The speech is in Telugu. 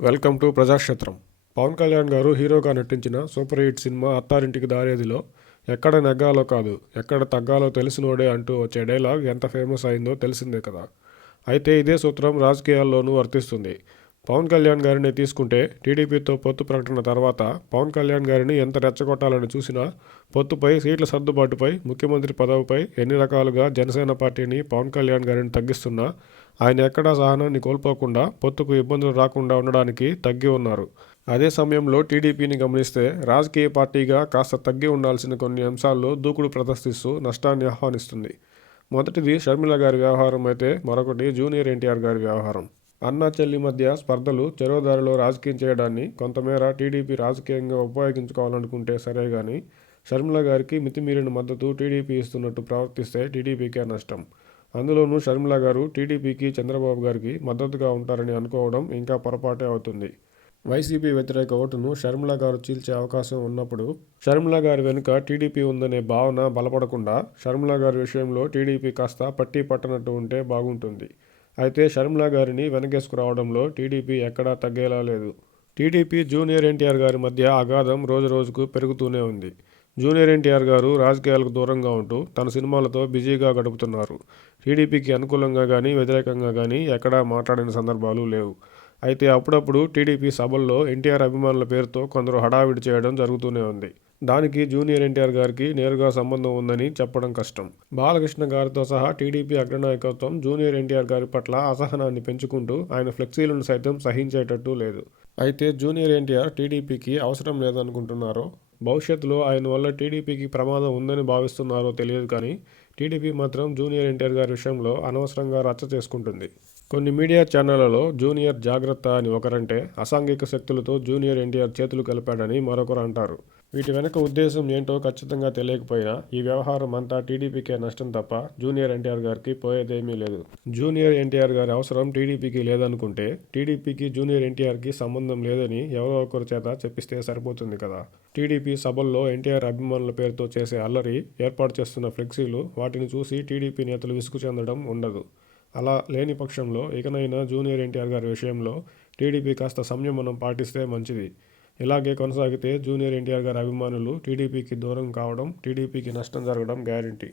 Welcome to Prajakshetram. Pawan Kalyan గారు హీరోగా నటించిన సూపర్ హిట్ సినిమా అత్తారింటికి దారేదిలో ఎక్కడ నెగ్గాలో కాదు ఎక్కడ తగ్గాలో తెలిసినోడే అంటూ వచ్చే డైలాగ్ ఎంత ఫేమస్ అయిందో తెలిసిందే కదా. అయితే ఇదే సూత్రం రాజకీయాల్లోనూ వర్తిస్తుంది. పవన్ కళ్యాణ్ గారిని తీసుకుంటే టీడీపీతో పొత్తు ప్రకటన తర్వాత పవన్ కళ్యాణ్ గారిని ఎంత రెచ్చగొట్టాలని చూసినా పొత్తుపై సీట్ల సర్దుబాటుపై ముఖ్యమంత్రి పదవిపై ఎన్ని రకాలుగా జనసేన పార్టీని పవన్ కళ్యాణ్ గారిని తగ్గిస్తున్నా ఆయన ఎక్కడా సహనాన్ని కోల్పోకుండా పొత్తుకు ఇబ్బందులు రాకుండా ఉండడానికి తగ్గి ఉన్నారు. అదే సమయంలో టీడీపీని గమనిస్తే రాజకీయ పార్టీగా కాస్త తగ్గి ఉండాల్సిన కొన్ని అంశాల్లో దూకుడు ప్రదర్శిస్తూ నష్టాన్ని ఆహ్వానిస్తుంది. మొదటిది షర్మిల గారి వ్యవహారం అయితే మరొకటి జూనియర్ ఎన్టీఆర్ గారి వ్యవహారం. అన్నా చెల్లి మధ్య స్పర్ధలు చెరోదారిలో రాజకీయం చేయడాన్ని కొంతమేర టీడీపీ రాజకీయంగా ఉపయోగించుకోవాలనుకుంటే సరే కానీ షర్మిల గారికి మితిమీరిన మద్దతు టీడీపీ ఇస్తున్నట్టు ప్రవర్తిస్తే టీడీపీకే నష్టం. అందులోనూ షర్మిల గారు టీడీపీకి చంద్రబాబు గారికి మద్దతుగా ఉంటారని అనుకోవడం ఇంకా పొరపాటే అవుతుంది. వైసీపీ వ్యతిరేక ఓటును షర్మిల గారు చీల్చే అవకాశం ఉన్నప్పుడు షర్మిల గారి వెనుక టీడీపీ ఉందనే భావన బలపడకుండా షర్మిల గారి విషయంలో టీడీపీ కాస్త పట్టి పట్టనట్టు ఉంటే బాగుంటుంది. అయితే షర్మిలా గారిని వెనకేసుకురావడంలో టీడీపీ ఎక్కడా తగ్గేలా లేదు. టీడీపీ జూనియర్ ఎన్టీఆర్ గారి మధ్య అగాధం రోజు రోజుకు పెరుగుతూనే ఉంది. జూనియర్ ఎన్టీఆర్ గారు రాజకీయాలకు దూరంగా ఉంటూ తన సినిమాలతో బిజీగా గడుపుతున్నారు. టీడీపీకి అనుకూలంగా కానీ వ్యతిరేకంగా కానీ ఎక్కడా మాట్లాడిన సందర్భాలు లేవు. అయితే అప్పుడప్పుడు టీడీపీ సభల్లో ఎన్టీఆర్ అభిమానుల పేరుతో కొందరు హడావిడి చేయడం జరుగుతూనే ఉంది. దానికి జూనియర్ ఎన్టీఆర్ గారికి నేరుగా సంబంధం ఉందని చెప్పడం కష్టం. బాలకృష్ణ గారితో సహా టీడీపీ అగ్రనాయకత్వం జూనియర్ ఎన్టీఆర్ గారి పట్ల అసహనాన్ని పెంచుకుంటూ ఆయన ఫ్లెక్సీలను సైతం సహించేటట్టు లేదు. అయితే జూనియర్ ఎన్టీఆర్ టీడీపీకి అవసరం లేదనుకుంటున్నారో భవిష్యత్తులో ఆయన వల్ల టీడీపీకి ప్రమాదం ఉందని భావిస్తున్నారో తెలియదు కానీ టీడీపీ మాత్రం జూనియర్ ఎన్టీఆర్ గారి విషయంలో అనవసరంగా రచ్చ చేసుకుంటుంది. కొన్ని మీడియా ఛానళ్ళలో జూనియర్ జాగ్రత్త అని ఒకరంటే అసాంఘిక శక్తులతో జూనియర్ ఎన్టీఆర్ చేతులు కలిపాడని మరొకరు అంటారు. వీటి వెనక ఉద్దేశం ఏంటో ఖచ్చితంగా తెలియకపోయినా ఈ వ్యవహారం అంతా టీడీపీకే నష్టం తప్ప జూనియర్ ఎన్టీఆర్ గారికి పోయేదేమీ లేదు. జూనియర్ ఎన్టీఆర్ గారి అవసరం టీడీపీకి లేదనుకుంటే టీడీపీకి జూనియర్ ఎన్టీఆర్కి సంబంధం లేదని ఎవరో ఒకరి చేత చెప్పిస్తే సరిపోతుంది కదా. టీడీపీ సభల్లో ఎన్టీఆర్ అభిమానుల పేరుతో చేసే అల్లరి ఏర్పాటు చేస్తున్న ఫ్లెక్సీలు వాటిని చూసి టీడీపీ నేతలు విసుగు చెందడం ఉండదు. అలా లేని పక్షంలో ఇకనైనా జూనియర్ ఎన్టీఆర్ గారి విషయంలో టీడీపీ కాస్త సంయమనం పాటిస్తే మంచిది. ఇలాగే కొనసాగితే జూనియర్ ఎన్టీఆర్ గారి అభిమానులు టీడీపీకి దూరం కావడం టీడీపీకి నష్టం జరగడం గ్యారంటీ.